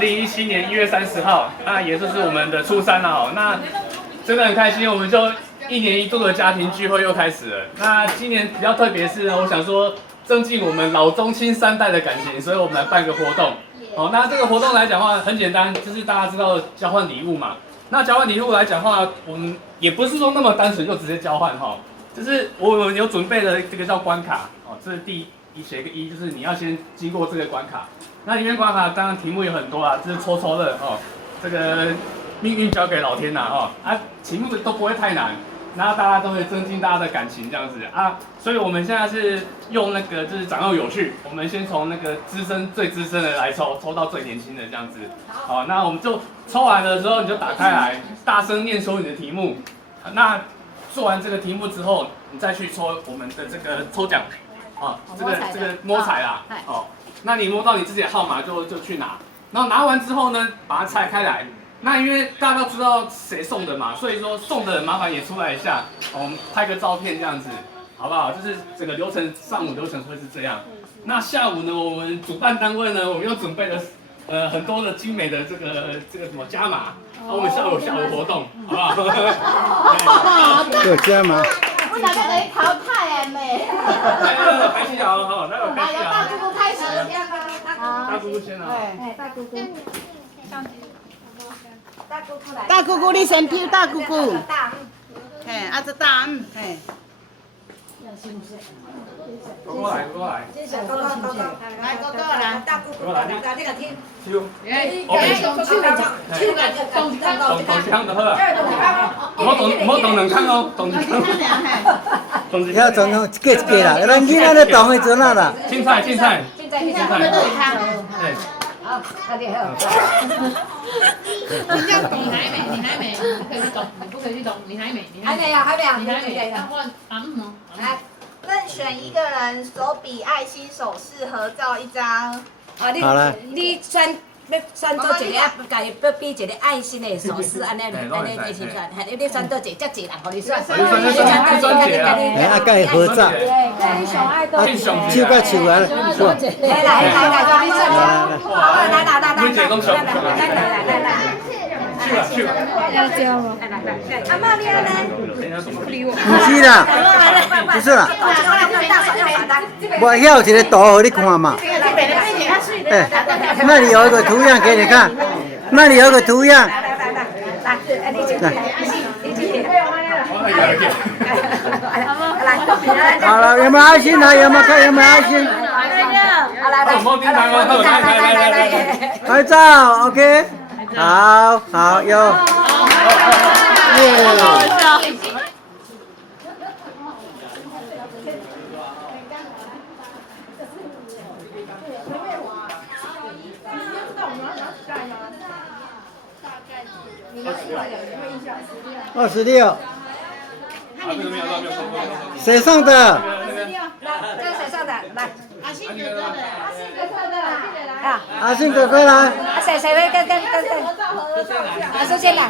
2017年1月30号，那也就是我们的初3了哦。那真的很开心，我们就1年1度的家庭聚会又开始了。那今年比较特别是呢，我想说增进我们老中青3代的感情，所以我们来办个活动。哦，那这个活动来讲的话很简单，就是大家知道交换礼物嘛。那交换礼物来讲的话，我们也不是说那么单纯就直接交换哈，就是我们有准备的这个叫关卡哦，这是第一写个1，就是你要先经过这个关卡。那里面关卡当然题目有很多啊，就是抽抽乐哦，这个命运交给老天呐哈题目都不会太难，然后大家都会增进大家的感情这样子啊，所以我们现在是用那个就是长幼有序，我们先从那个最资深的来抽到最年轻的这样子，好，那我们就抽完的时候你就打开来，大声念出你的题目，那做完这个题目之后，你再去抽我们的这个抽奖，啊，这个摸彩啦，哦，那你摸到你自己的号码就去拿，然后拿完之后呢，把它拆开来。那因为大家都知道谁送的嘛，所以说送的人麻烦也出来一下，我们拍个照片这样子，好不好？就是整个流程，上午流程会是这样。那下午呢，我们主办单位呢，我们又准备了很多的精美的这个什么加码，我们下午活动，好不好？有加码。我哪个可以淘汰的咩？开始啊，好，那我开始啊。大姑姑开始。大姑姑先啊。哎，大姑姑。大姑姑，你先挑大姑姑。嘿，啊这大嘿。哥哥来，哥哥来。来哥哥来。大姑姑来，你个听。手。动一项就好啊。唔好动2项哦，动1项。动1项。要动一个啦，咱囡仔咧动的阵啊啦。青菜。对。好，快点好。你还没，你不可以去动，你还没。还没有。来，任选一个人手比爱心手势合照1张。好了。你选做一个，家己要比一个爱心的手势，安尼你先选。你选做一，遮济人互你选。啊，甲伊合照。手甲手啊，来，你选。阿妈你呢？不是啦，不是啦，我要一个图给你看嘛。哎，那里有一个图样给你看，那里有一个图样。好了，有没有爱心呢？有没有看？有没有爱心？来，拍照 ，OK。好，有。26。谁送的？这是谁送的？来。阿信哥哥的。阿信哥哥来。谁会跟？首先来。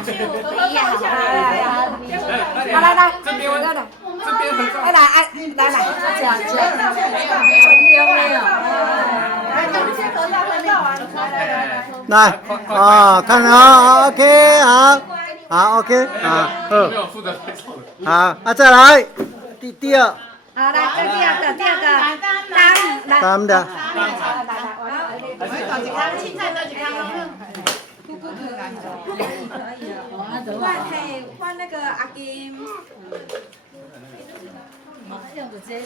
好，来，这边很来，来，啊，看好 ，OK， 好 ，OK， 好，再来，第二。好，来，这第二个，咱的。换那个阿金。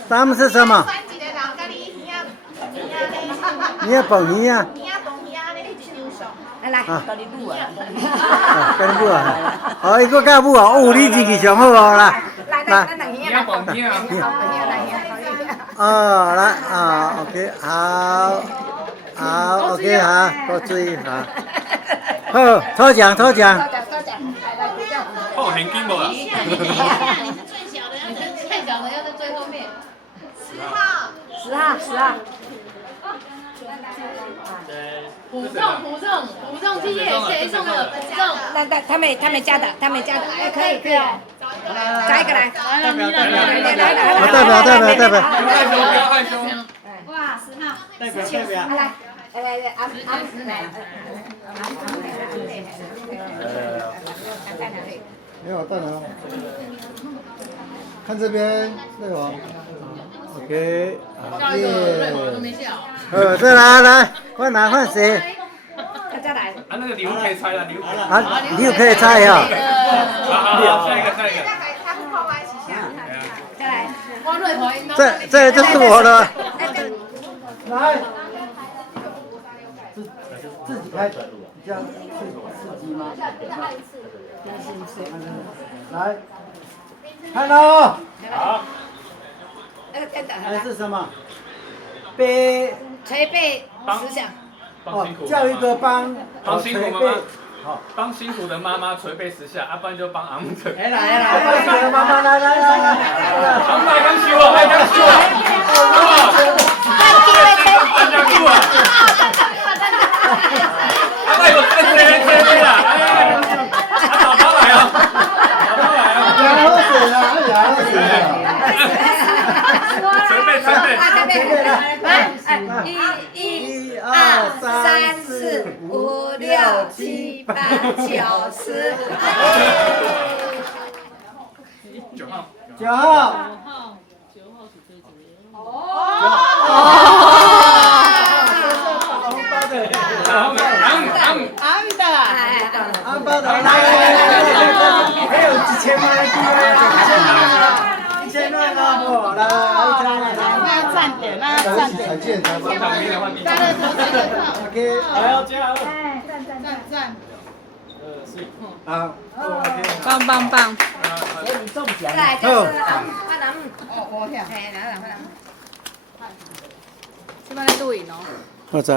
咱们是什么？你要捧鱼啊？来，跟你录啊！好，一个干部啊，你自己上好哦啦。来，你要绑天啊！来，OK， 好 ，OK， 好，多注意好。好，抽奖。哦，很紧无啦。你是最小的，最小的要在最后面。10号。虎仲企业谁送的？虎仲。那他们家的，哎，可以，找一个来。代表。不要害羞。哇，10号。代表。来。没有蛋了。看这边，对哦。OK， 笑一个瑞华都没笑。再来，换哪换谁？再来。啊，那个礼物可以拆了，礼物。啊，你可以猜哦。好，下一个。他们扣在一起下。再来。哇，瑞华应该。这就是我的。来，自己开，这样刺激吗？来，看喽。好。还是什么？背。捶背10下。哦，叫一个帮辛苦妈妈。好，帮辛苦的妈妈捶背10下，不然就帮阿姆捶。来，帮辛苦的妈妈来。阿姆来刚修啊，来刚修啊。大家哭啊！阿妹，我再吹啦！哎，宝宝来啊！喝水了。捶背。来，1、2、3、4、5、6、7、8、9、10。9号。安包的，来，还有几千万的机会，1000万了，来，那站点，那站点。OK， 还要加2。站。好 ，OK。棒。来，就是阿南。我晓。哎，来。这边在录影哦。我知。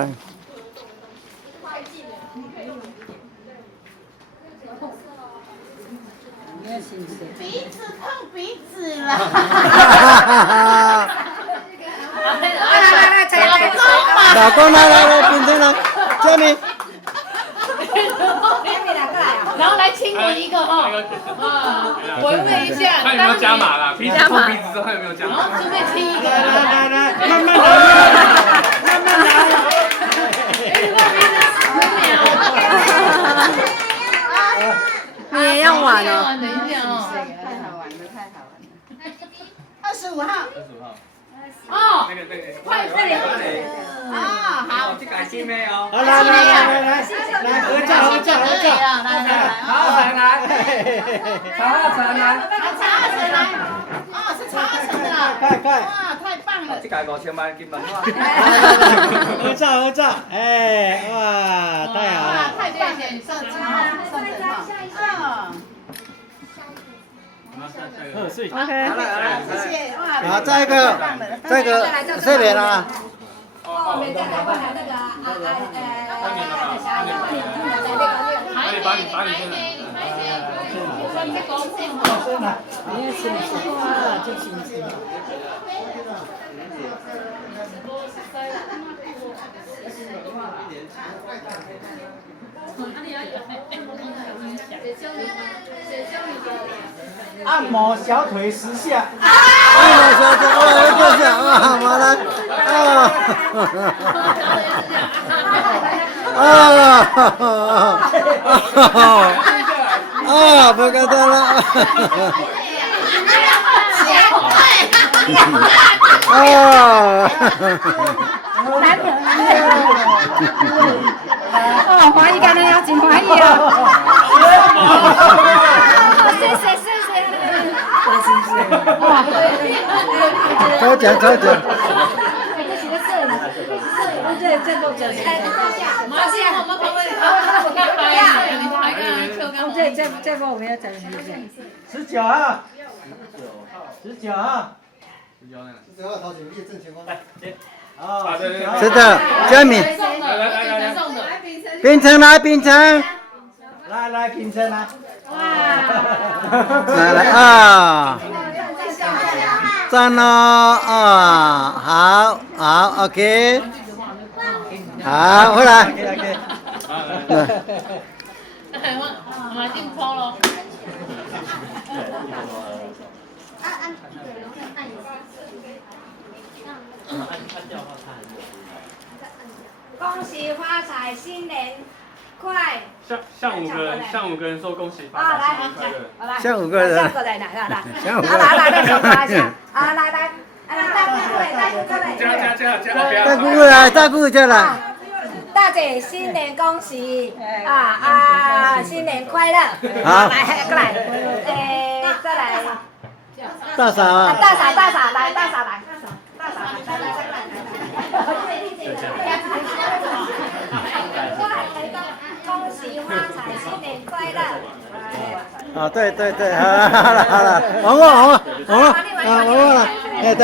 鼻子碰鼻子了。来，老公来，冰城来，嘉明。然后来亲我一个哈，我问一下，看有没有加码啦？鼻子碰鼻子之后看有没有加码？然后顺便亲一个，来，慢慢来。你也要玩哦？等一下哦。太好玩了。25号。哦，快这里。啊，好。这改进没有？来，合照。来，查来。哦，是查二层的啦。快。哇，太棒了。这改5000万金门话。合照，哎，哇，太好了。太棒了，你上查二层哈。OK， 谢谢，哇。好，再一个，这边啊。后面再来换来那个把你先来。你也请哇，就请。按摩小腿10下。按摩小腿，6下啊，完了。不敢当了。欢喜，刚才要真欢喜哦。谢。抽奖。这波我们要讲什么？19号。19号掏钱，验证情况。来，接。是的，嘉敏。来。冰城来，冰城。来，冰城来。来啊！赞哦，好 ，OK。好，回来。我们进抛喽。恭恭喜发财，新年快！向五个人说恭喜发财，新年快乐。像5个人。下个来，来，像5个人。来，手抓一下。啊，来，大姑姑来，加，大姑姑来，大姑姑就来。大姐新年恭喜新年快乐。好，来，过来，再来。大嫂啊。大嫂来，大嫂来。恭喜发财，新年快乐！啊，对，好了，往我了，哎对，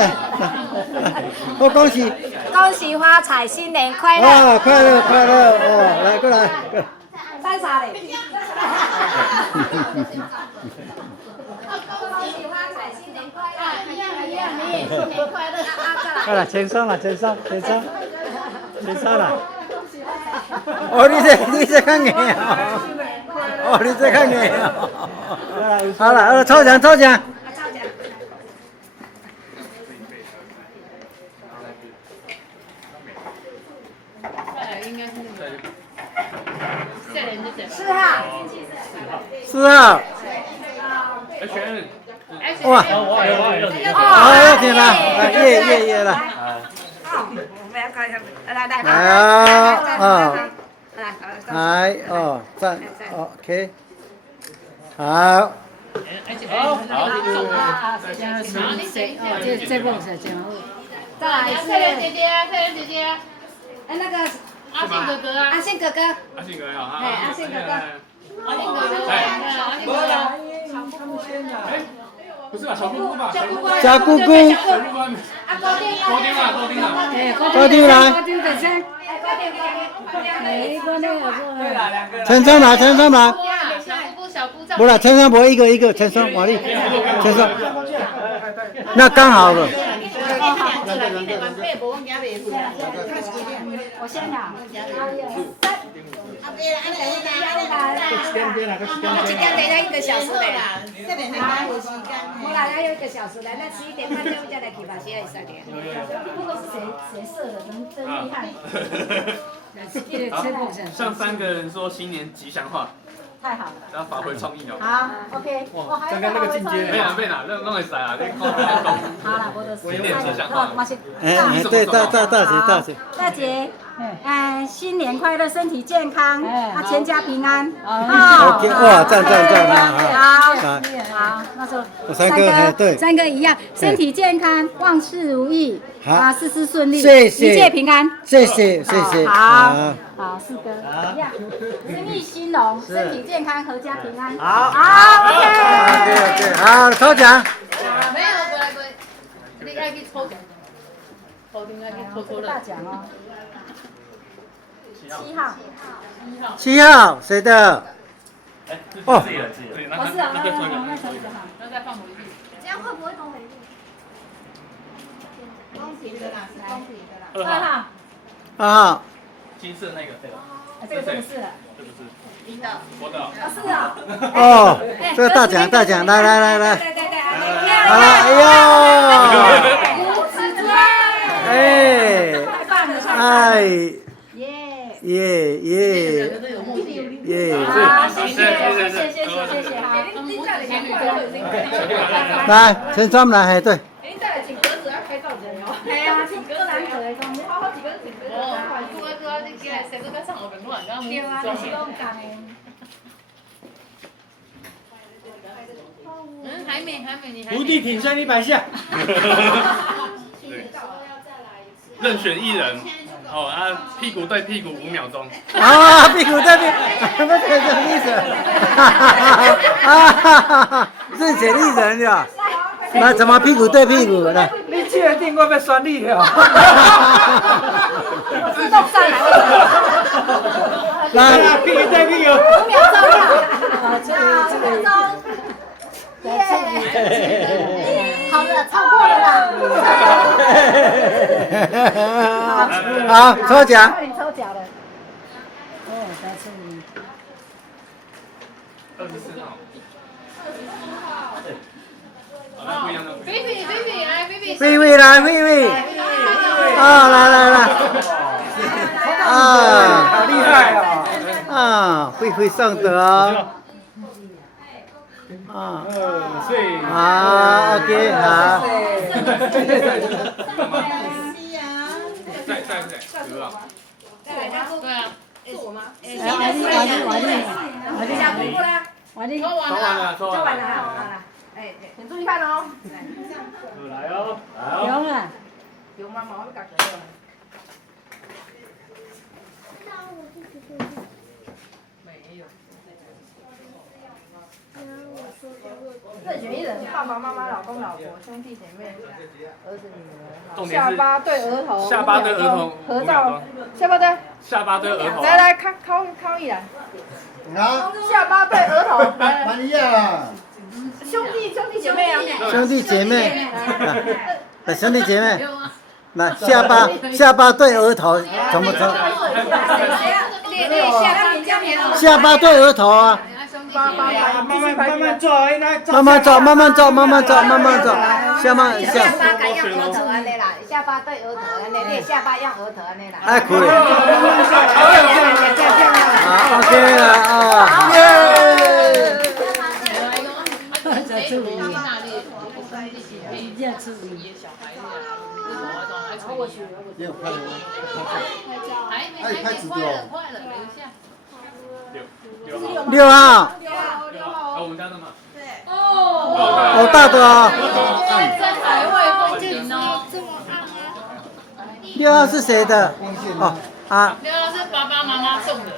我恭喜发财，新年快乐！啊，快乐哦，来过来，干啥嘞？恭喜发财，新年快乐！一样，你也新年快乐！快了，前上了。哦，你在看眼啊？哦，你在看眼啊？好了，抽奖。应该是那个4人是谁？4号。哇！要点了，耶了。来哦，赞 ，OK， 好。这个是这样。再来是姐姐。哎，那个阿信哥哥啊。阿信哥哥。阿信哥哥好。阿信哥哥。不是吧，小姑姑吧？小姑姑。高丁来。陈松来。不了，陈松不一个，陈松瓦力，陈松，那刚好了。我先拿。几点等1个小时嘞？我来要1个小时嘞，那11点半就再来起吧，现在3点。不过是谁设的，真厉害。向3个人说新年吉祥话。太好了，然后发挥创意哦。好 ，OK。哇，刚刚那个境界。没哪，弄会使啊，你讲。好了，我的新年吉祥话。对，大姐。大姐，新年快乐，身体健康，全家平安。OK， 哇，赞，好，那时候3个一样，身体健康，万事如意，事事顺利，谢谢，一切平安。谢谢。好，4个一样，生意兴隆，身体健康，阖家平安。好 ，OK， 好，抽奖。没有，过来，你要去抽奖，抽大奖哦。7号，谁的？哦，自己的，那再抽一个，那再放回去。这样会不会都没录？公平的啦。2号。金色那个，这个不是。你的。我的。是啊。哦，这个大奖，来。对。好了，哎呦。五指砖。太棒了。耶！好，谢谢，好。来，陈川来，对。您再来请格子要拍照的哟。系啊，请格兰可以讲，你好好几个请格兰。你起来，谁都在上我本乱，然后对啊，就是讲讲的。还没，你还。伏地挺身100下。任选1人。哦，屁股对屁股5秒钟。啊，屁股对屁股，不是这个意思。任选1人呀。那怎么屁股对屁股呢？你确定我要选你了？自动上来。来，屁股对屁股。5秒钟了。5秒钟。好的，超过了啦。好，抽奖。你抽奖了。24号。好，不一样的。菲菲来，菲菲来。啊，来。啊，好厉害哦！啊，会上的哦。啊，好 ，OK， 好。对啊，是我吗？抽完了，做完了，好了，哎，请注意看哦。来哦，用啊，有妈妈，我搞错了。没有。任选一人，爸爸妈妈、老公、老婆、兄弟姐妹、儿子、女儿。下巴对额头。下巴对额头。合照。下巴对。下巴对额头。来，靠一来。啊，下巴对额头。玛利亚。兄弟姐妹啊。兄弟姐妹。来，兄弟姐妹。来，下巴对额头，怎么抽？下巴对额头啊。慢慢做，慢慢做，下巴改样额头安尼啦，下巴对额头安尼，你下巴样额头安尼啦。哎，可以。好 ，OK 了啊，耶！在这里，还快了，等一下。6号。我们家的吗？哦，大的啊。真还会风景哦。 6号是谁的？哦啊。 6号是爸爸妈妈送的。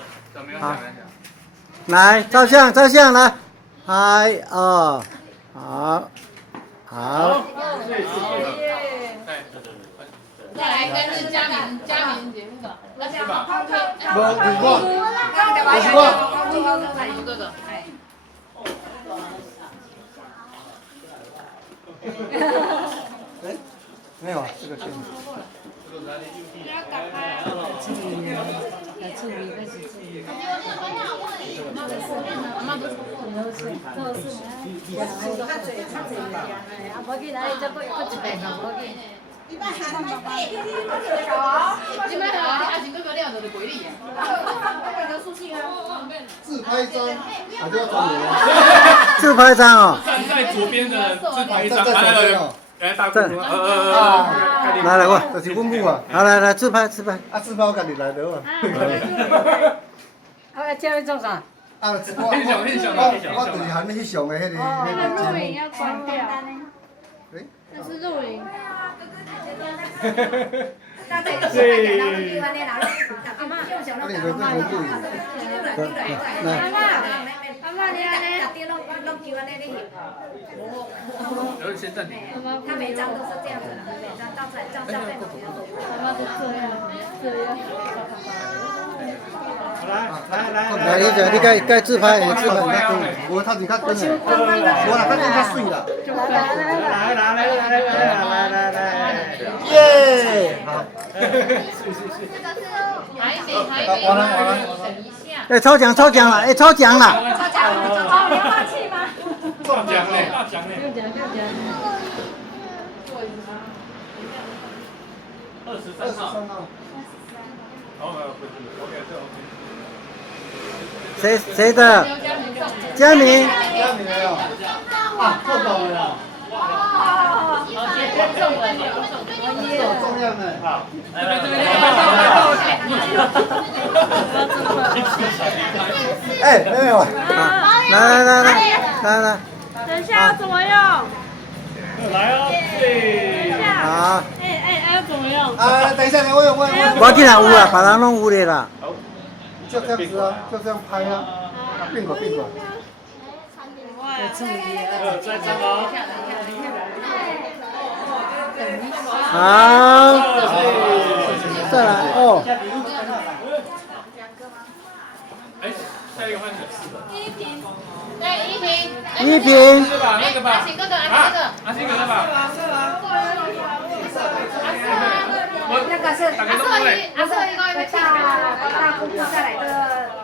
好，来照相来，嗨哦，好，好。再来一个是嘉明姐那个，那是吧？哥哥。没有啊，这个自拍张，还是要找人？自拍张哦。站在左边的人自拍一张，来大姑，来我，就是阮母啊。好来自拍。啊，自拍我家己来得啊。啊，这要做啥？啊，我就是还没去上的迄个节目。要关掉。那是录影。先暂停。他每张都是这样子的，每张照出来照相在旁边。妈妈都这样。来，你该自拍，自拍。我头前较短的，我啦，较水啦。来，耶！好。还没，等一下。哎，抽奖了！抽奖了，莲花器吗？中奖嘞！大奖嘞！23号。好，OK，这 OK。谁的？佳明。啊，做到了。哇！重量的。好。哎，没有。来。等一下要怎么用？来哦，对。好。要怎么用？啊，等一下，我进来有啦，别人拢有的啦。就这样子啊，就这样拍啊，并过。再张哦。好，再来哦。哎，下一个换谁？对，一瓶。是吧？那个吧。阿信哥哥，阿信哥哥吧。那个是阿瑟一个大姑姑再来个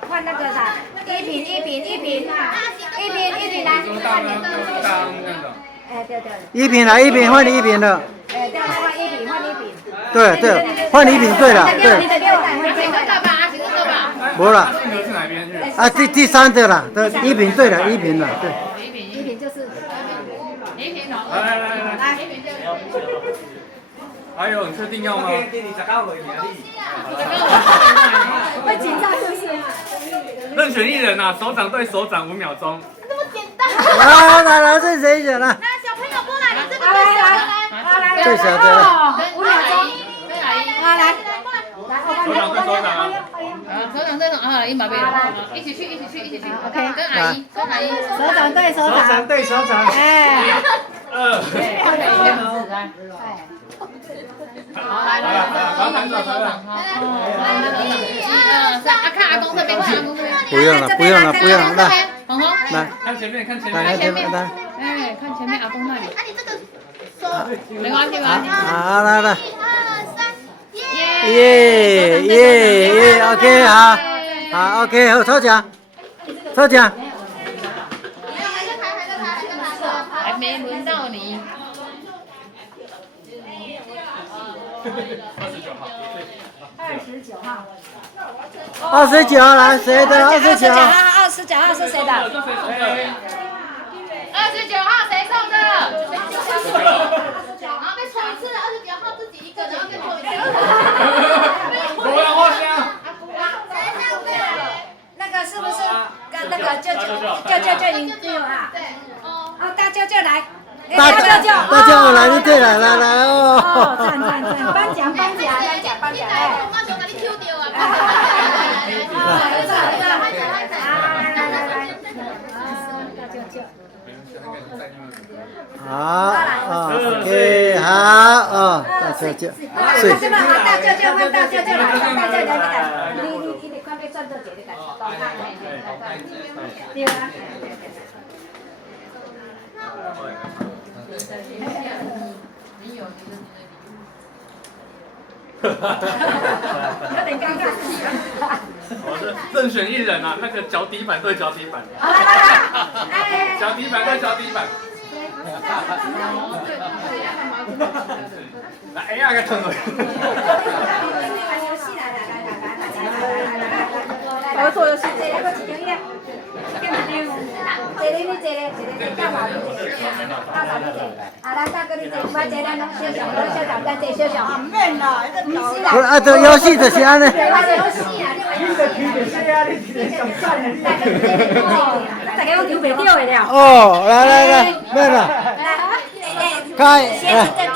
换那个啥，一瓶来。哎，对。一瓶来，换你一瓶的。哎，对，换一瓶。对，换你一瓶对了，对。没了。性格是哪边去？啊，第三的啦，一平对了，一平了，对。一平就是一平哦。来，还有你确定要吗？会紧张是不是？任选一人啊，手掌对手掌5秒钟。那么简单。来，这谁选了？那小朋友过来，你这个最小的来，最小的。 5秒钟。来，手掌对手掌啊。手掌对手啊，一毛贝，一起去。OK， 跟阿姨，手掌对手掌。对手掌。哎。好，来，手掌，看阿公这边，看阿公这边。不用了，来，红红，来，看前面，来，哎，看前面阿公那里。啊，你这个手没关系。好，来。 1、2、3，耶 ，OK， 好 ，OK， 好，抽奖。还没轮到你。 29号来，谁的？29号。 29号是谁的29号谁送的？然后被抽一次，29号自己一个，然后再抽一次。国王花香。那个是不是跟那个舅赢对啊？对。哦，大舅舅来。大舅来，你对了，来哦。哦，赞，颁奖，哎。我马上给你抽掉啊！好 ，OK， 好，大舅舅，是。大舅舅换大舅舅来，你快别转到这里来，对啊。有点尴尬。我是任选一人啊，那个脚底板对脚底板。脚底板对脚底板。哎呀，个疼了。我做游戏，大哥你坐，我坐咱小小，咱小小，咱坐小小。唔免啦，不是，这游戏就是安尼。大家都丢袂掉的了。哦，来，免啦。开，先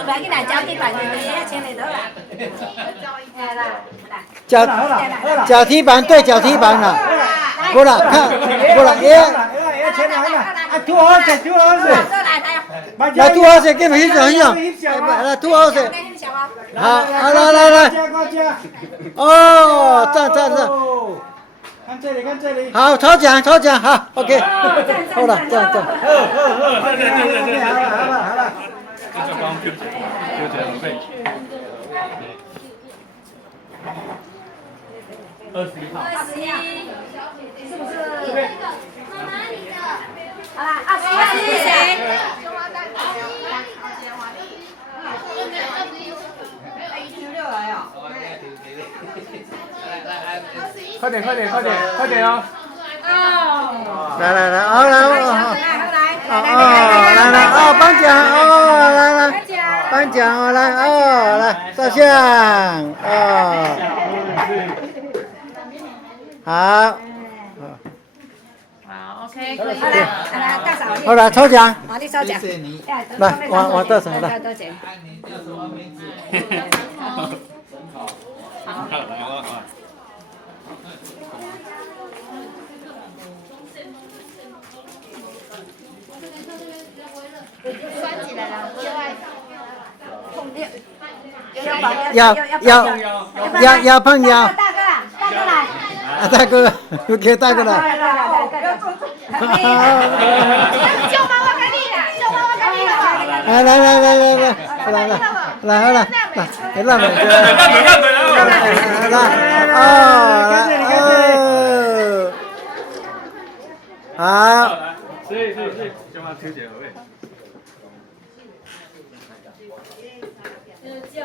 不要紧来，脚底板先来得啦。脚踢板对脚踢板啦。不啦，看，不啦，耶。啊，吐好水。来吐好水，给你很小，来吐好水。好，来。哦，赞。看这里。好，抽奖，好 ，OK。好了，赞。好了。这就帮丢钱了费。21号。是不是？好啦，21是谁？快点哦！来，好来，颁奖，颁奖，来，照相，好，OK， 可以。来，大嫂。好了，抽奖。好，你抽奖。来，我到手了。好，来了啊！拴起来了，要碰腰。大哥来。大哥，OK， 大哥来。舅妈我给你了。来，让美哥。好。是，舅妈抽奖位。叫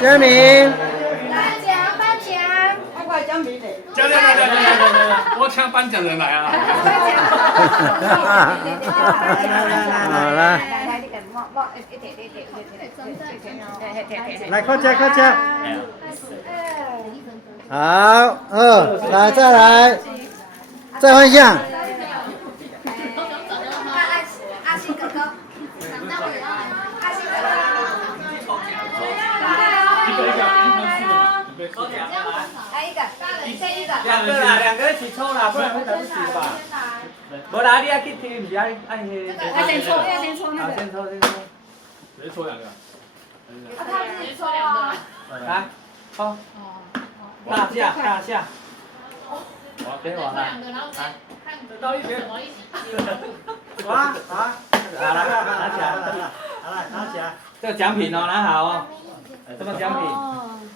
嘉明，颁奖，我快奖品嘞。我抢颁奖人来啊！好了，来快点快点。好，来再来，再换项。阿信哥哥，阿信哥哥。来一个，先一个。两个啦，两个一起抽啦，不然会来不及吧？无啦，你要去听，不要按迄。要先抽那个。先抽先抽。直接抽两个。他自己抽啊。来，抽。大下。我给我了。得到一点。好，好了，拿起来，好了，拿起来。这个奖品哦，拿好哦。什么奖品？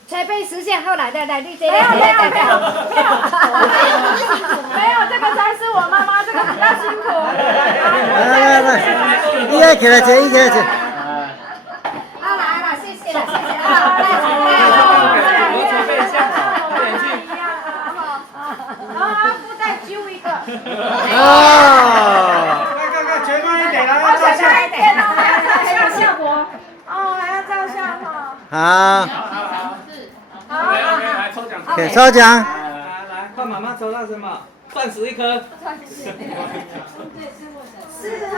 才被实现，后来你这没有，这个才是我妈妈，这个比较辛苦。来，一个起来接，一个起。好了，谢谢。附带揪一个。哦。全部一点了，要照相。天哪，还要照相效果。哦，还要照相哈。好。来抽奖。给抽奖。来，换妈妈抽到什么？钻石一颗。4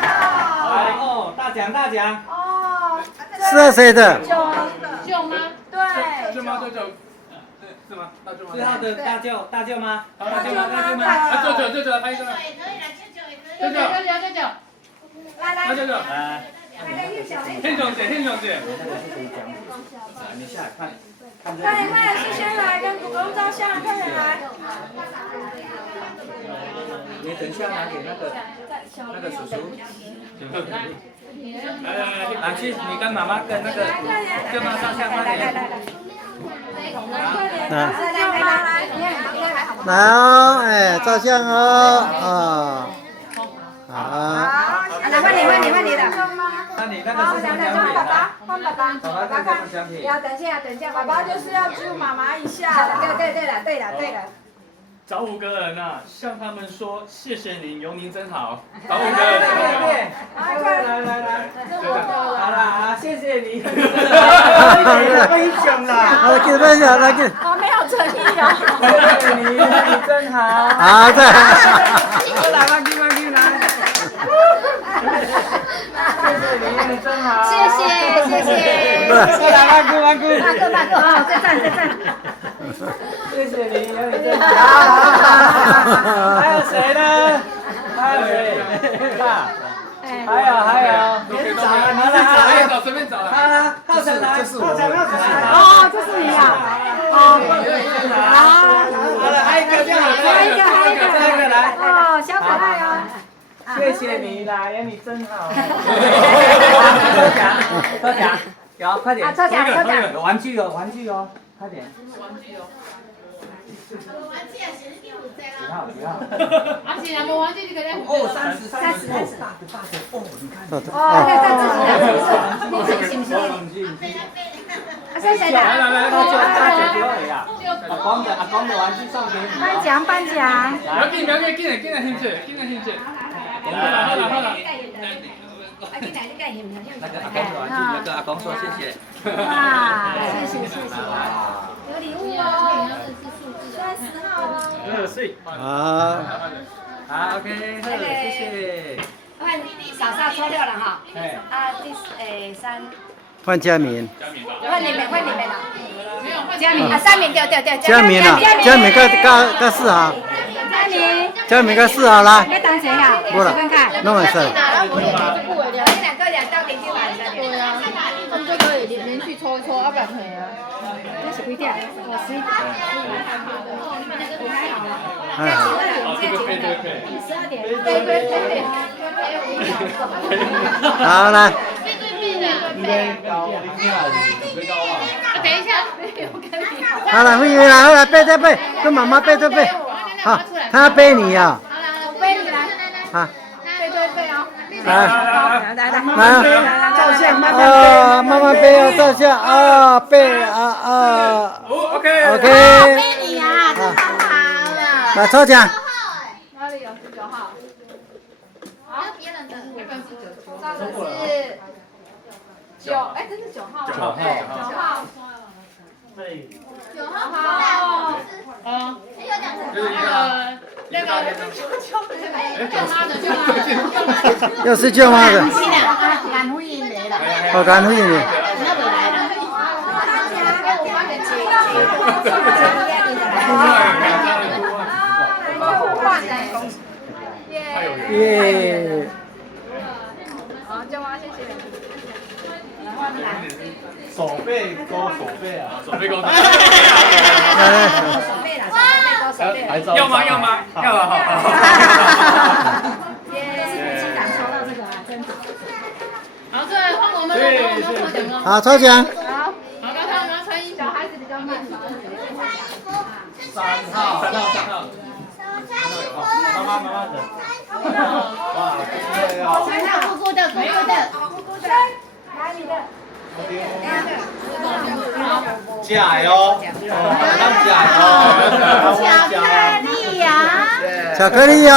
号。哦，大奖。哦。适合谁的？舅吗？对。舅妈舅舅。是吗？大舅妈。4号的大舅妈。大舅妈。舅来拍一个。舅舅。来。舅舅。天雄姐。你下来看。快，是先来跟古公照相，快点来。你等一下拿给那个叔叔。来，去，你跟妈妈跟那个舅妈照相，快点。来哦，哎，照相哦，好。来换你的。那你那个是什么奖品啊？换爸爸。爸爸看什么奖品？等一下，爸爸就是要揪妈妈一下。对了。找5个人啊，向他们说谢谢您，有您真好。找5个对，人。来，好啦，谢谢你。分享啦，好，给分享，来给。好没有诚意哦。谢谢你，你真好。好的。来，慢进来。谢谢你，你真好。谢谢。来，慢进。再站。谢谢你，你真好。还有谁呢？还有谁？还有。别找了，你来找，随便找了。浩辰来，浩辰。哦，这是你啊。好了，还有一个就好了。还有一个来。哦，小可爱哦。谢谢你来，你真好。抽奖，有，快点。抽奖。有玩具哦，快点。几号？阿姐，那无玩具你个咧？哦，30。大的，你看。是不是？谢谢的。来，大姐丢了呀。阿公的玩具送给你。颁奖。不要紧，进来兴趣。好了。那个阿公的玩具，那个阿公说谢谢。哇，谢谢。有礼物哦。 10号哦。好 ，OK， 谢谢。换嫂抽6了哈。3。换嘉明。换你们了。嘉明，3名对。嘉明啊，嘉明跟4号。嘉明跟4号啦。要当谁呀？不了，弄完事。我2个人到底去玩的。对啊，他们就可以连续抽，要不然赔啊。那是几点？我11点。哎。12点。对。好来。等一下，好了，回来，背，跟妈妈背。好，他要背你呀。好了，我背你来。好。背对背哦。来，照相，慢慢背哦，照相啊，背啊。OK。背你呀，这好好了。来抽奖。哪里有19号？好，别人的，要不然是9。上的是9，哎，这是9号。9号。9号。9号。那个舅妈的舅妈。又是舅妈的。蓝灰银来了。哦，蓝灰银的。那不来了。耶！好，舅妈，谢谢。手背勾手背啊！手背勾。手背啦，手背勾手背。要吗？要吗？要了，好。机长抽到这个啊，真好。好，再来换我们的抽奖了。好，抽奖。好，刚才我们要穿衣服，小孩子比较慢。3号。妈妈的。哇，那姑姑的，姑姑的，来你的。假哟，巧克力呀。巧克力哟。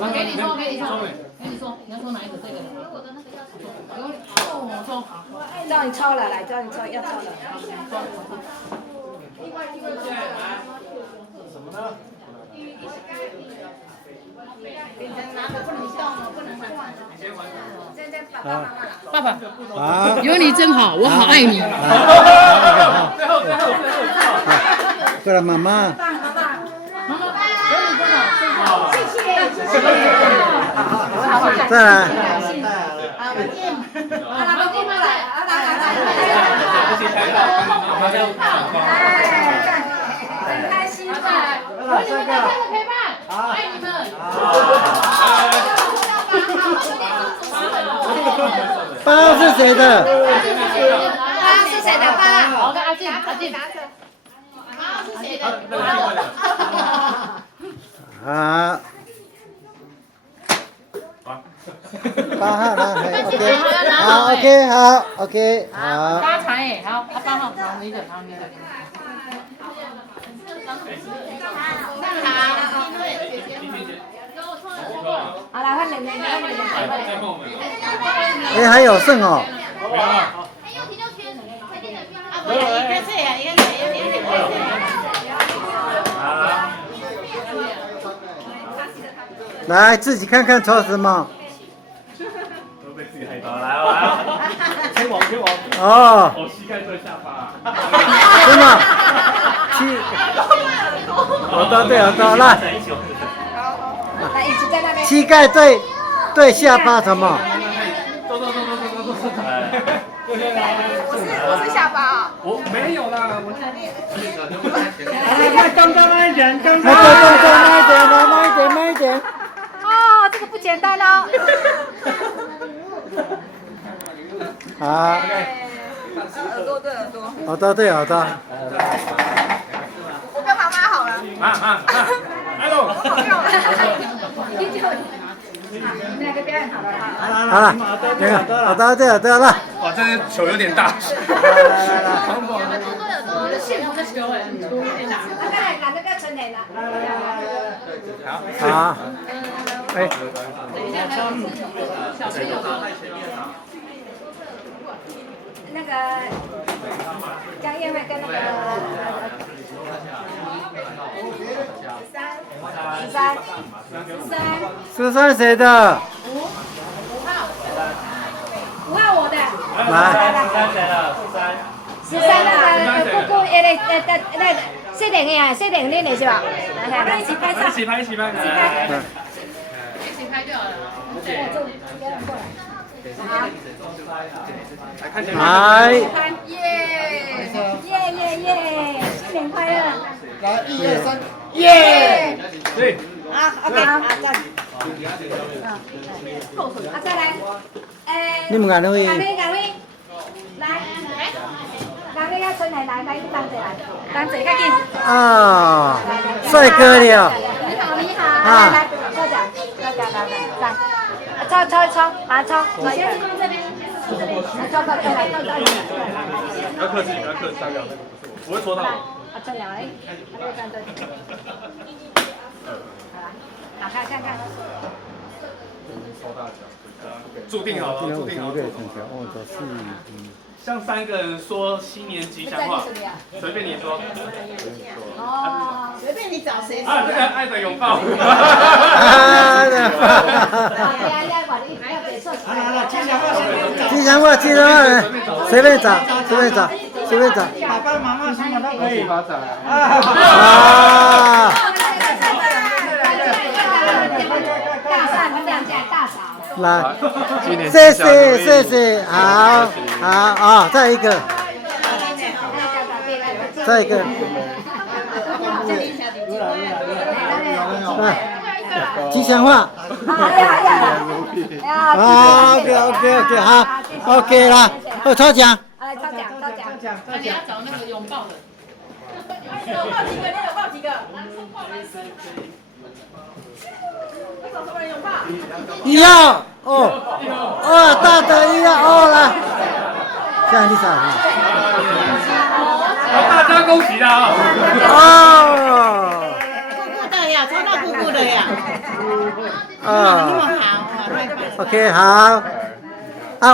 我给你说，你要抽哪一个？这个。我抽。叫你抽了，来，叫你抽，要抽了。什么呢？爸爸，好。有你真好，我好爱你。最后。过来，妈妈。再来。很开心的，有你们的陪伴，爱你们。包是谁的？爸是谁的爸？好，阿静。包是谁的？好。8号来，OK。好，OK，好，OK，好。发财耶，好，8号，好，你的。好了，换你们。哎，还有剩哦。来，自己看看抽什么。都被自己害到，来。天王。哦。我膝盖对下巴。真的。好的，来。来，一直在那边。膝盖对下巴什么？走。我是下巴啊。我没有啦，我刚慢一点，慢一点。哦，这个不简单哦。好。耳朵对耳朵。耳朵对耳朵。我跟妈妈好了。来喽。你们两个表演好了哈。好了，耳朵对耳朵了。哇，这个球有点大。来。我的幸福的球哎，很粗。哪个不要存脸了？好。哎。小朋友的。那个江燕会跟那个13谁的？5号我的。13的姑姑，那设定的啊，设定你的是吧？来，一起拍照。一起拍。一起拍就好了。来。耶！新年快乐！来，1、2、3。耶！对。啊 ，OK， 好，赞。再来，你们眼会？来，你要出来，来，当者来，当者较紧。啊，帅哥了。你好，你好。来，抽奖，来，抽，把它抽。你先去这边，抽过来，不要客气，大哥，不会戳到。抽奖哎，打开看看。注定好了，注定好了。向3个人说新年吉祥话，随便你说。哦，随便你找谁。啊，这个爱的拥抱。吉祥话，随便找。爸爸妈妈什么都可以。啊！来，谢谢，好，再一个，吉祥话。OK，好 ，OK 啦，抽奖。你要找那个拥抱的。有抱几个？1号，大的1号，来，这样第3号。大家恭喜啦！姑姑的呀，抽到姑姑的呀。那么好，太棒了。OK， 好。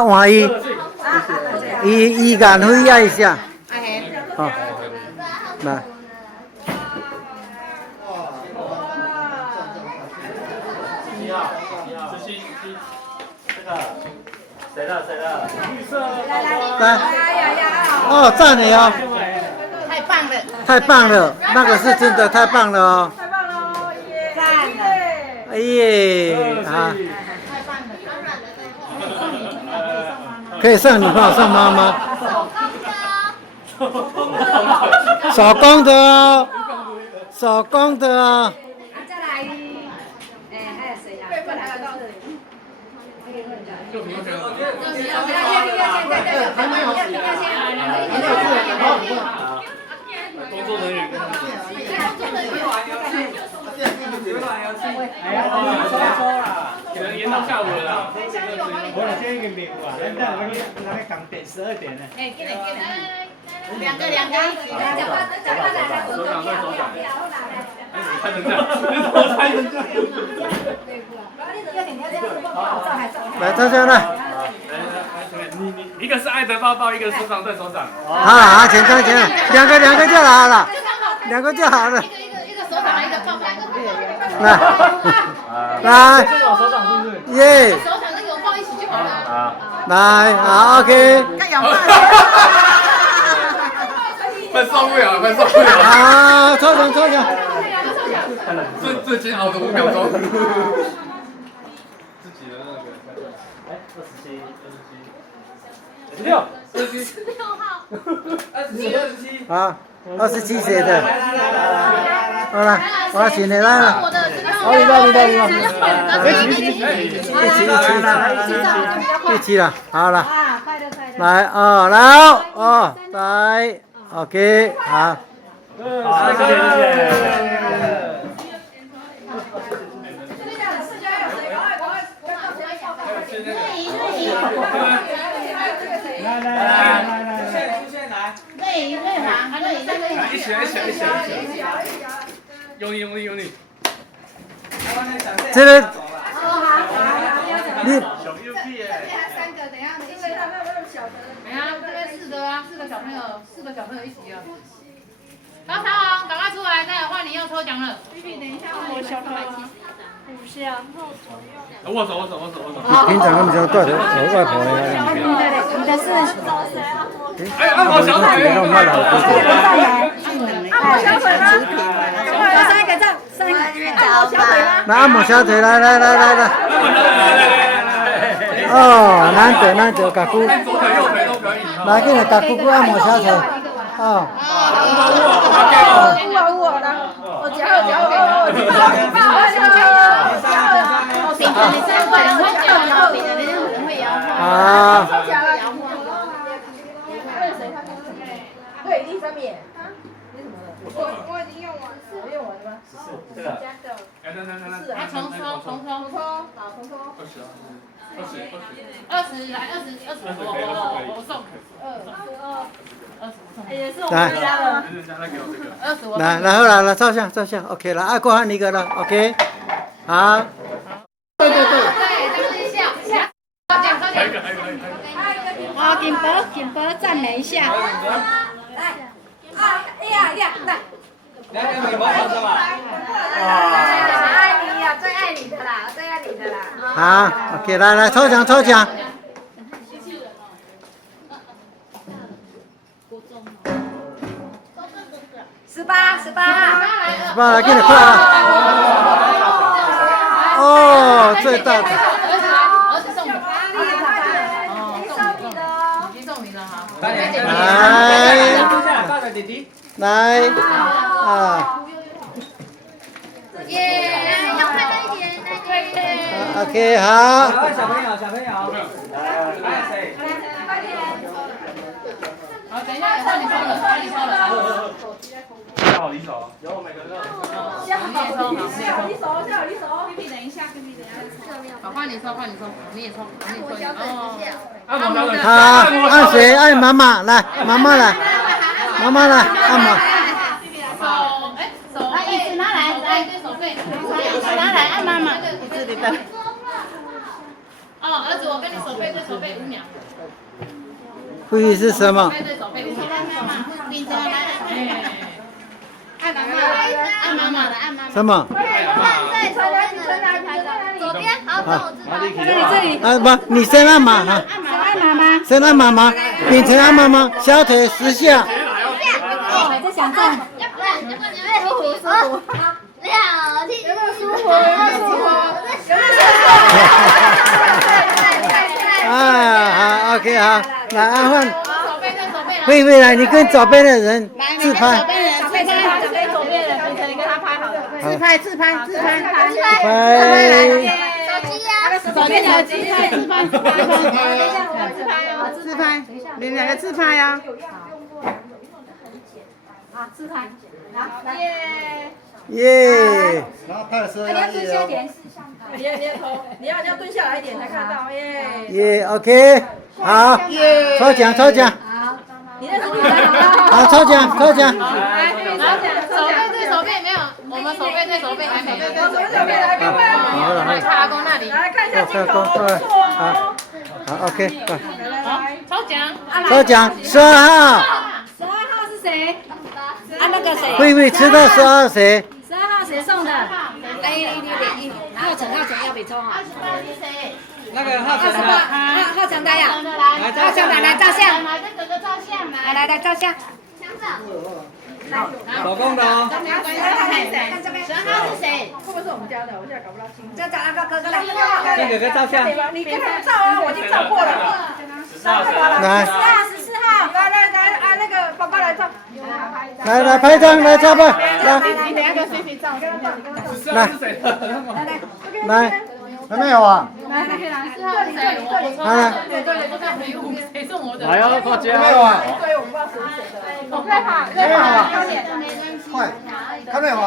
换伊眼灰压一下。好，来。谁的？绿色。来，赞你哦！太棒了，那个是真的太棒了哦！赞了，哎耶，啊！可以送女朋友，送妈妈。手工的哦。再来，还有谁呀？过来，工作人员。可能延到下午了啦。我今天已经没过啊，咱讲点12点呢。两个一起。手掌。看成这样，你怎么猜成这样？来，抽奖来。你一个是爱的抱抱，一个手掌对手掌。好，前2个就好了，2个就好了。一个手掌，一个抱抱。来，这种手掌是不是？耶！手掌跟拥抱一起就好了。来，好 ，OK。快受不了。好，抽奖。最煎熬的5秒钟。自己的那个。26号。27。好，27谁的？好了，我请你来了。一起了，好了。来来 ，OK， 好。谢谢。来，内行，还有一起。用力。这个，你。3个，等一下，因为他们有小的。哎呀，这边4个小朋友一起啊。高长宏，赶快出来，待会换你要抽奖了。B B， 等一下，我小朋友。握手。平常他们就带着外婆来。你的是。按摩小腿。按摩小腿吗？上一个这样，上一个。按摩小腿吗？来按摩小腿，来。哦，难得，甲姑。左腿右腿都可以。来，给你甲姑按摩小腿。哦。我脚。你这个人会摇笔的，人家很会摇画。啊。对，第三名。我已经用完了。我用完了吗？这个。来重抽，好，重抽。20来20，我送。也是我们家的。20我。然后来照相 ，OK 了，啊，过完一个了 ，OK， 好。对，当一下。好，金宝赞美一下。来，来。来，美宝好是吧？爱你呀，最爱你的啦。好 ，OK， 来抽奖。18，给你快啊！哦，最大的。儿子送你。已经送你了哈。来，大的弟弟。来，啊。耶，要快乐一点，OK， 好。小朋友。来谁？好，等一下，换你抽了。下好离手，有每个都。下好离手。屁等一下。好，换你抽，你也抽。哦。好，按谁？按妈妈来，妈妈来，按妈。手，椅子拿来，手背，椅子拿来，按妈妈。这里的。哦，儿子，我跟你手背对手背5秒。会议是什么？手背对手背5秒。你怎么来？按妈妈的，什么？左边，好，这里。啊不，你先按嘛哈。按妈妈。先按妈妈，秉承按妈妈，小腿10下。我在想中。舒服。有没有舒服？啊，好 ，OK， 好，来阿焕。手背对手背。慧来，你跟左边的人自拍。左边左边的，秉承你跟他拍好了。自拍。拍。手机呀，手边手机自拍，你们两个自拍啊。好，自拍。好，来。耶。然后拍的时候要蹲下一点。你要蹲下来一点才看到耶。耶 ，OK， 好，抽奖。好，你那是女人好，抽奖。手背对手背没有，我们手背对手背还没。手背来看看。好了，看阿公那里。来看一下镜头，不错哦。好 ，OK， 快。抽奖。12号。12号是谁？啊，那个谁？慧知道12号谁？12号谁送的？浩成要比抽啊。那个浩成的。浩成的呀。浩成的来照相。来照相。手工的哦。12号是谁？会不会是我们家的？我现在搞不大清楚。就找那个哥哥来。跟哥哥照相。你跟他照啊，我已经照过了。来。14号。来，啊，那个爸爸来照。来拍照，来照吧，来。你等下跟菲菲照，跟他照，你跟他照。来，还没有啊？来，谁送我的？来哦，大家。没有啊？对，我不知道谁写的。我在跑，快点，快，看没有啊？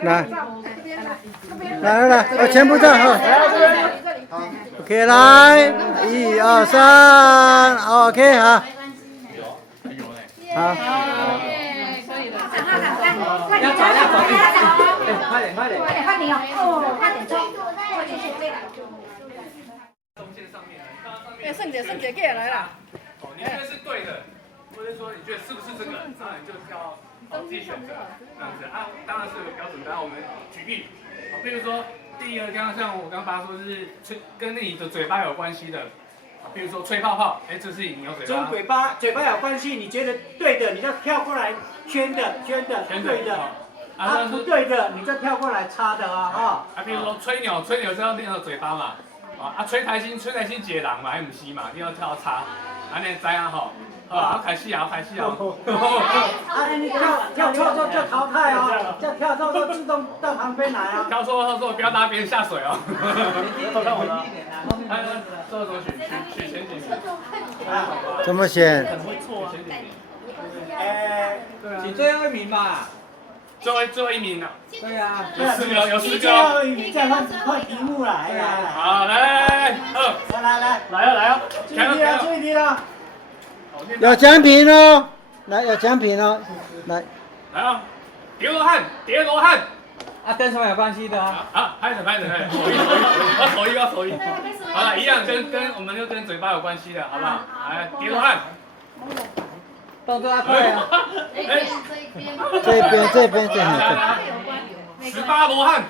来，全部照哈。OK， 来，1、2、3 ，OK， 好。好。可以的。要走。快点。快点哦，快点冲。圣姐给来了。哦，你觉得是对的，或者说你觉得是不是这个，那你就挑自己选择这样子啊。当然是有标准答案，我们举例。好，比如说第一个，刚刚像我刚爸说是跟你的嘴巴有关系的，比如说吹泡泡，这是你有嘴巴。跟嘴巴有关系，你觉得对的，你就跳过来圈的，对的。啊，不对的，你就跳过来插的啊，比如说吹牛是要练到嘴巴嘛，吹台星解囊嘛，还唔是嘛，你要跳插，安尼知啊吼。好，开戏啊，开戏啊！你跳错就淘汰哦，跳错就自动到旁边来啊。跳错，不要拉别人下水哦。看我了。这怎么取前几名？怎么选？很会错啊。前几名？请最后一名吧。最后一名啊。对啊。有4个，有4个。最后一名再换题目来。好，来，来啊！注意题了。有奖品哦，来有奖品哦，来啊！叠罗汉，叠罗汉。啊，跟什么有关系的啊？啊，拍手，要手艺。好了，一样跟我们就跟嘴巴有关系的，好不好？来，叠罗汉。动作要快啊！这边来，18罗汉。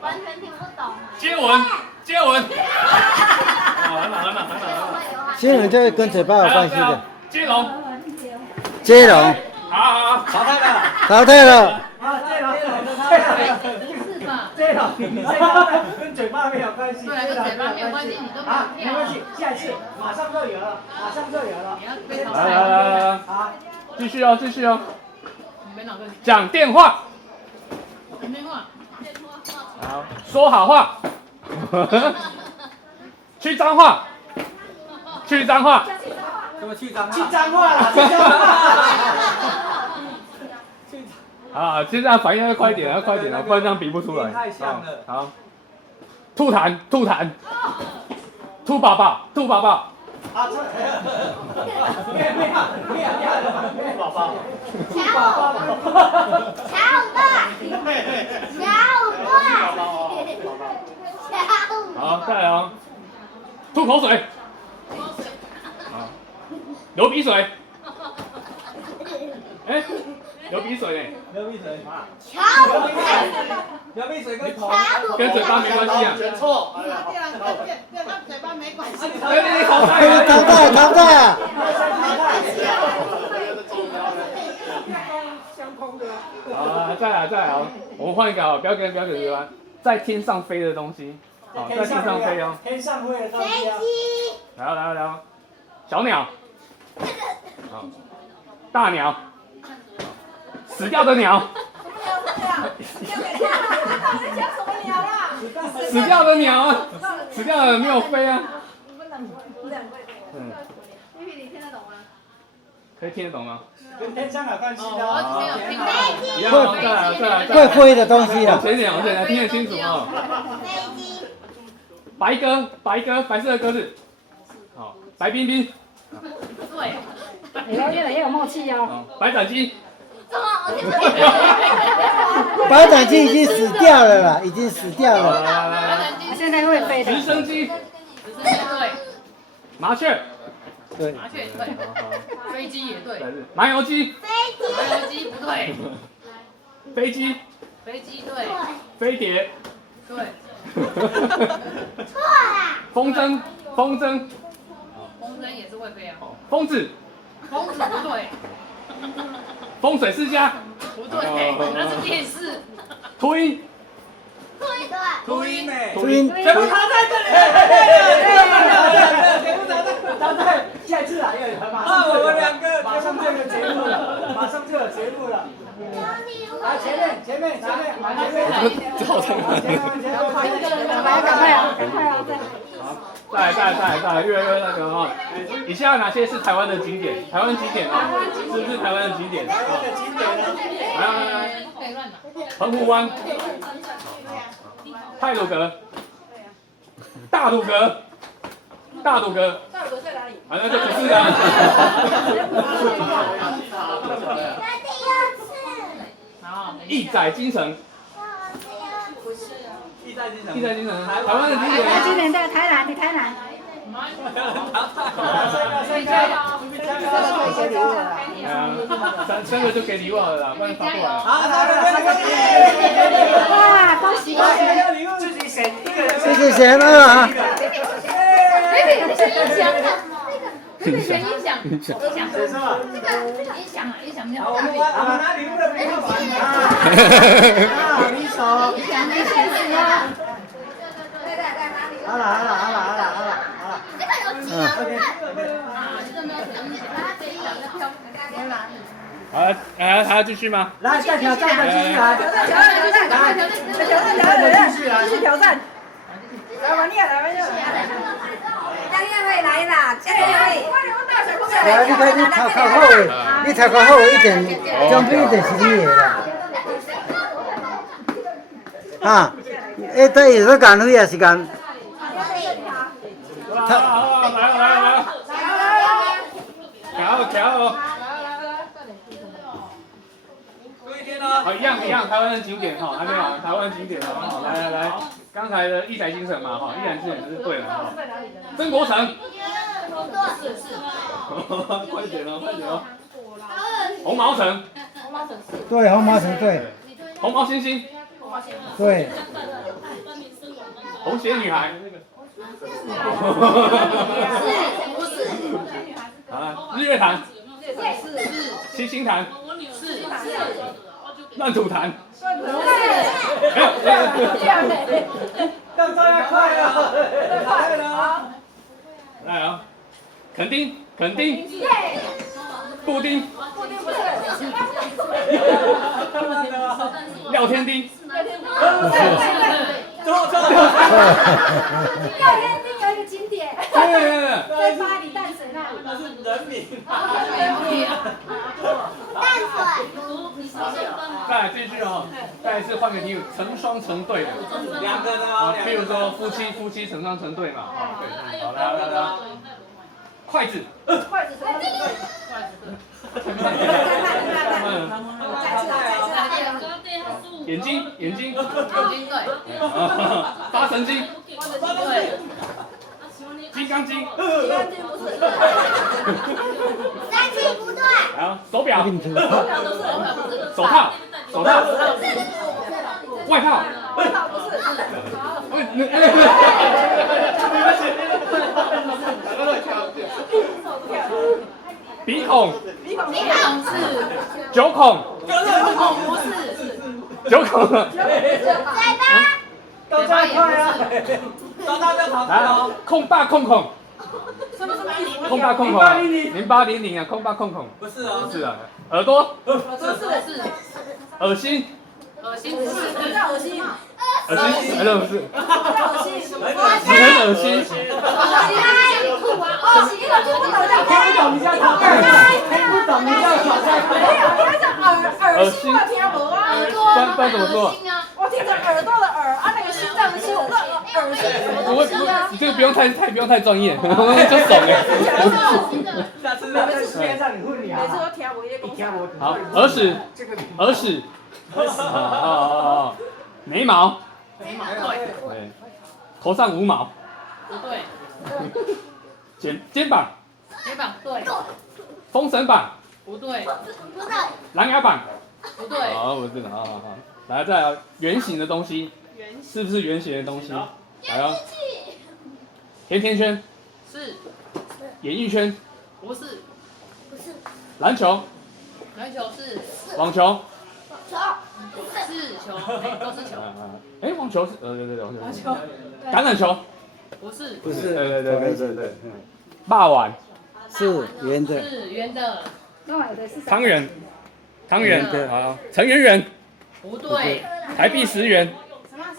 完全听不懂。接吻。很好。新闻就是跟嘴巴有关系的。接龙。好，淘汰了。跟嘴巴没有关系。对，跟嘴巴没有关系，你都没有没关系，下一次马上就有了。来，好，继续哦。讲电话。好，说好话。去脏话。怎么去脏话？去脏话了。啊，现在反应要快一点，不然这样比不出来。太像了。好，吐痰，兔宝宝。啊，这没有宝宝。好，再来哦。吐口水。好，流鼻水。流鼻水呢？流鼻水跟头跟嘴巴没关系啊。选错。跟嘴巴没关系。你淘汰。淘汰。好，再来哦，我们换一个哦，不要跟对吧？在天上飞的东西。好，在天上飞哦。天上飞的东西啊。来，小鸟。好，大鸟。死掉的鸟。死掉的鸟，死掉的没有飞啊。你听得懂吗？可以听得懂吗？跟天上有关系的。一样，再来。会飞的东西啊。前点，听得清楚哦。白鸽，白色的鸽子。好，白冰冰。对。以后越来越有默契哦。白斩鸡。白斩鸡已经死掉了啦，现在会飞的。直升机。对。麻雀。对。麻雀对。飞机也对。麻油鸡。麻油鸡不对。飞机对。飞碟。对。错啦。风筝。风筝也是会飞啊。疯子不对。风水世家。不对，那是电视。秃鹰。秃鹰呢？全部藏在这里。淘汰，下一次来马上我们2个马上就有节目了。来前面，赶快啊！再来，越来越那个哦。以下哪些是台湾的景点？台湾景点啊，是不是台湾的景点？来，澎湖湾、太鲁阁、大鲁阁在哪里？好像就不是的。义载京城。义载京城，台湾的景点。今年在台南，你台南。3个就给礼物了啦，不然发不完。哇，恭喜！自己选一个。自己选啊。音响。选什么？音响没有。我们拿礼物的没有玩你手。好了。这个有几个？好，还要继续吗？来，再挑战的继续来，挑战，继续挑战。来，王丽啊，来，王丽啊。江燕会来啦，江燕会。来，你看你头靠好诶，你头靠好一点，奖品一定是你的啦。啊，等于说干费也是干。好，来，调。好，一样，台湾的景点哈，还没有，台湾景点哈，来，刚才的一宅精神嘛哈，一宅精神是对的哈。曾国城，是，快点哦。红毛城，对，红毛城对。红毛猩猩，对。红鞋女孩，不是。啊，日月潭，七星潭，烂土潭，动作要快哦，来啊，垦丁，布丁，廖天丁，廖天丁有一个景点，在巴黎淡水那里。那是人民。淡水。再来继续哦，再一次换个题目，成双成对的，两个的啊，哦。比如说夫妻成双成对嘛，啊，对，好，来，筷子，眼睛，发神经，金刚经，三七不对。好，手表，手套，外套，鼻孔是九孔，不是。九孔，嘴巴。动作快啊！动作要淘汰哦。控霸控孔，控霸控孔啊，0800啊，控霸控孔，不是哦，不是啊，耳朵，是。恶心，恶心不是。恶心，不是，你很恶心，听不懂你叫淘汰，听不懂你叫淘汰。耳心我听无啊，不然怎么说？我听着耳朵的耳啊，那个心脏的心，我不知道耳心什么东西啊。你这个不用太专业，就怂哎。下次让你问你啊。每次都听无一个讲。好，耳屎，眉毛，对，头上无毛，不对。肩膀，对。封神榜，不对。琅琊榜，不对。好，不是，好，来再来圆形的东西，是不是圆形的东西？来哦，甜甜圈，是。演艺圈，不是。篮球，是。网球，是球，都是球。网球是对，网球。橄榄球，不是。对。霸碗是圆的。是圆的。汤圆，好，陈圆圆，不对。台币10元，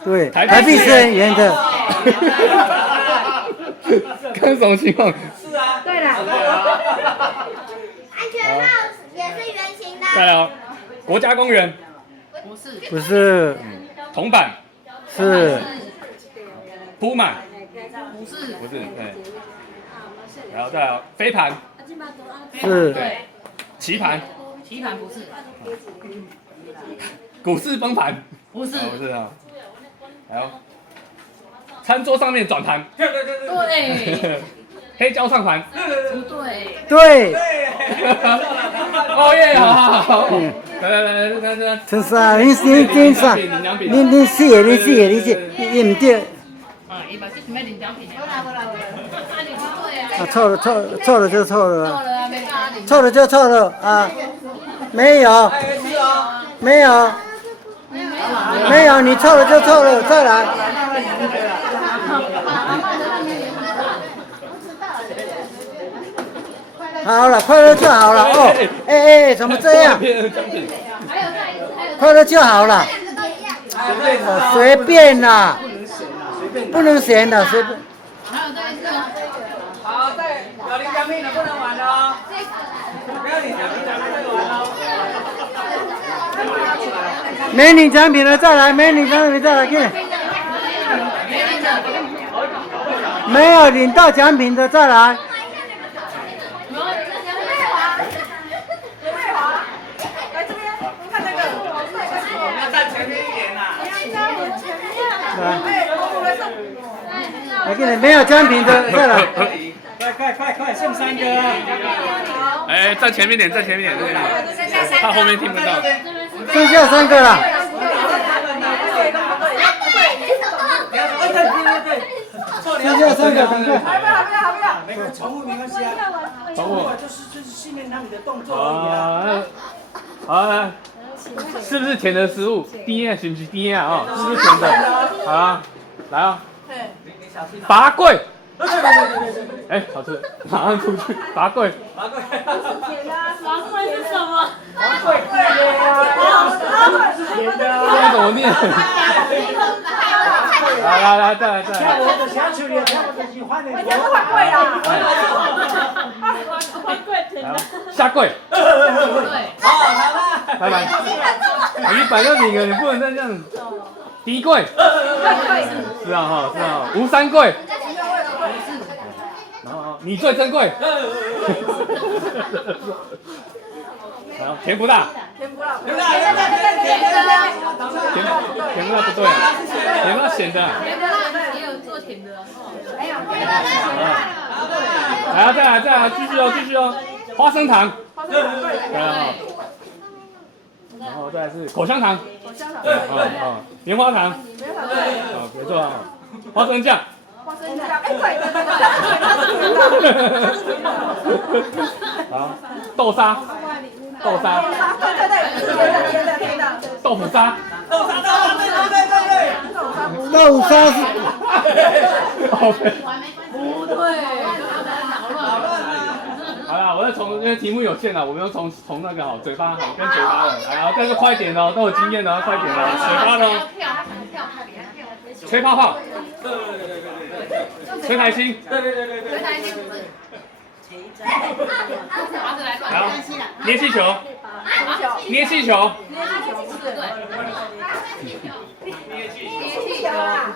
对，台币10元圆的。看什么情况？是啊。对了。安全帽也是圆形的。再来哦，国家公园，不是，铜板，是，铺满，不是，对。然后再来哦，飞盘，是，对。棋盘不是。股市崩盘，不是。不是啊。还有，餐桌上面转盘，对。黑胶唱盘，不对。对。哦耶，好。来，陈三，你啥？你四个，你唔对。伊嘛是想要领奖品的。啊，错了就错了。错了啊，没咖喱。错了就错了啊，没有，你错了就错了，再来。好了，快乐就好了哦。怎么这样？快乐就好了。随便啦，不能闲的，随便。还有这一次哦。好，再有领奖品的不能玩哦。不要领奖品的不能玩哦。没领奖品的再来，没领奖品的再来看。没有领到奖品的再来。来给你没有奖品的再来，快，剩3个啊！哎，站前面点，站前面点，怕后面听不到。剩下3个了。剩下3个，3个。没关系，重复没关系啊。重复就是训练他们的动作而已啊。好，是不是甜的食物？甜啊，是不是甜啊？是不是甜的？好啊，来啊！拔柜。哎，好吃，马上出去拔柜。拔柜是什么？这怎么念？来，再来。跳我的小球，跳我的喜欢的。我讲换柜啊！换柜，下跪。对，来，你摆到你了，你不能再这样。第一跪。是啊，吴三跪。然后你最珍贵。然后甜不辣。甜不辣不对，甜不辣咸的。甜的辣也有做甜的。没有。再来，继续哦，花生糖。然后再来是口香糖。棉花糖。别错啊，花生酱。好，豆沙。豆腐沙。豆沙是。不对，好了，我要从因为题目有限了，我们要从那个好嘴巴好跟嘴巴的，来啊，但是快点哦，都有经验的，快点哦，嘴巴的。吹泡泡。吹台星。吹台星不是。好，捏气球。捏气球。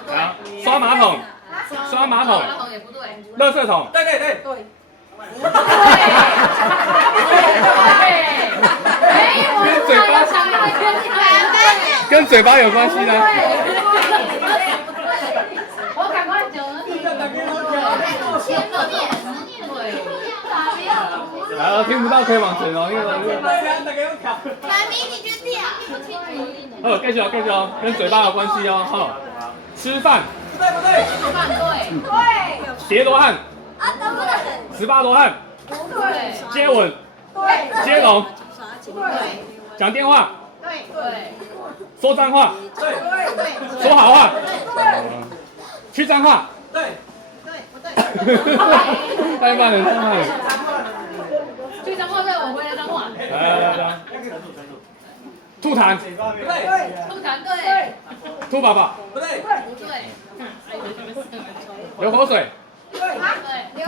好，刷马桶。刷马桶也不对。垃圾桶。对。跟嘴巴有关系呢。我赶快讲了。好，听不到可以往前哦，因为妈咪，你去跳。继续哦，跟嘴巴有关系哦，好。吃饭。不对。吃饭对。叠罗汉。18罗汉。对。接吻。对。接龙。对。讲电话。对。说脏话。对。说好话。对。去脏话。对。不对。太慢了。去脏话对，我回来脏话。来。吐痰。对。吐痰对。吐宝宝。不对。流口水。对。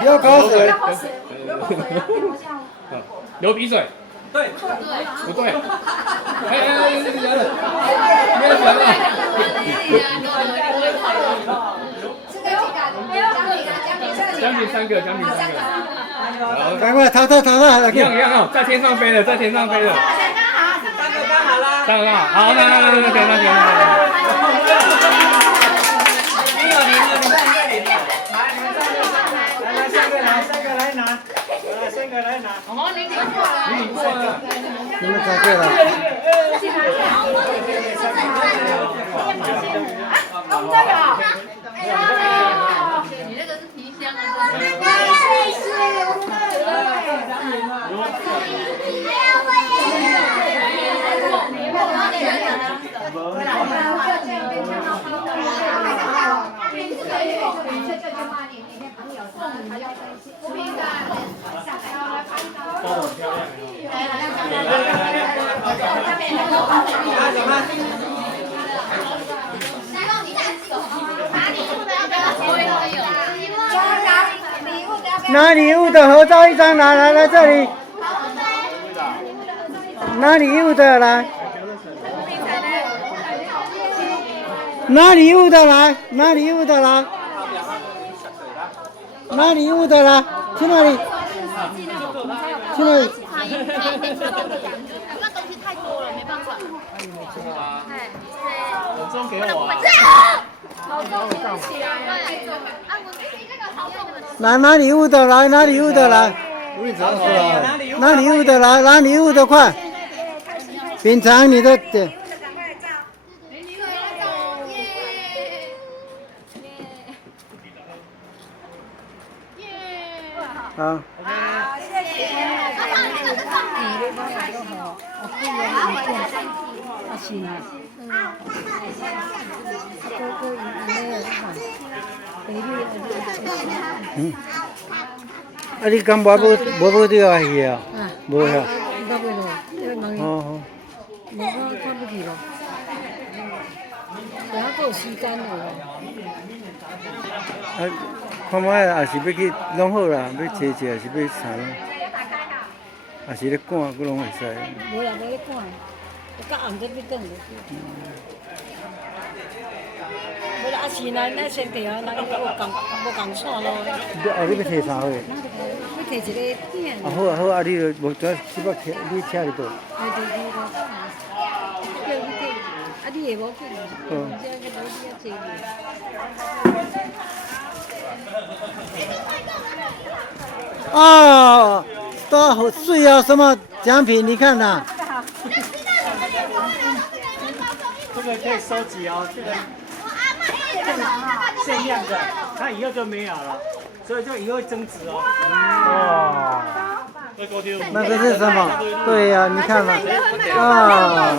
流口水。流鼻水。对。不对。奖品3个。赶快淘，一样哦，在天上飞的。3个刚好啦。3个刚好，好，那。来拿。我领过了。你领过了。你们猜对了。你那个是皮箱啊。拿礼物的合照一张，来这里。拿礼物的来。拿礼物的来，拿礼物的来，拿礼物的来，去哪里？去哪里？那东西太多了，没办法。老钟给我啊。来拿礼物的来，拿礼物的来，拿礼物的来，拿礼物的快，品尝你的点。好。好，谢谢。这个是送礼。啊，你敢无这个去啊？无呀。哦。我看不起咯。然后还有时间了。啊，看卖也是要去拢好啦，要坐坐也是要啥咯？也是咧赶，佫拢会使。无啦，无咧赶，到暗时要转落去。无啦，啊是咱先摕啊，咱无共线咯。你要摕啥货？要摕一个片。啊好啊好啊，你就无怎即摆摕，你车伫倒？啊，你也无紧，这个东西要坐。啊，都好水啊！什么奖品？你看呐。这个可以收集哦，这个限量的，它以后就没有了，所以就以后会增值哦。哦。那个是什么？对呀、你看嘛。啊。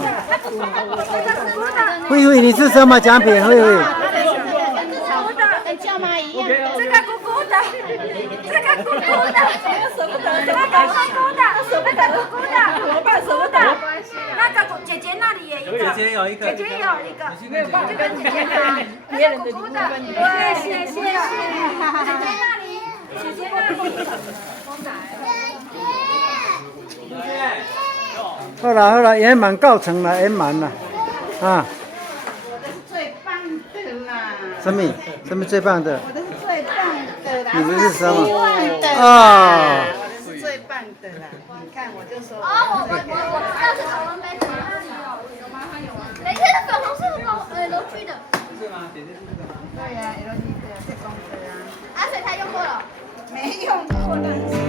慧慧，你是什么奖品？慧慧。跟舅妈一样。这个姑姑的，这个姑姑的，舍不得，这个姑姑的，舍不得姑姑的，怎么办？舍不得。那个姐姐那里也一个，姐姐有一个，姐姐有一个，没有办法，就跟姐姐拿别人的礼物分。对，谢谢。姐姐那里，姐姐那里。好了，圆满告成了，圆满了，啊。最棒的啦！什么最棒的？我的是最棒的啦！你们是什么？希望的啊！是最棒的啦！你看，我就说。哦，我知道是讨论杯子，有吗？它有吗？等一下，粉红色的LG 的。是吗？姐姐是这个吗？对呀，LG 的，这公的啊。阿水他用过了。没用过，但是。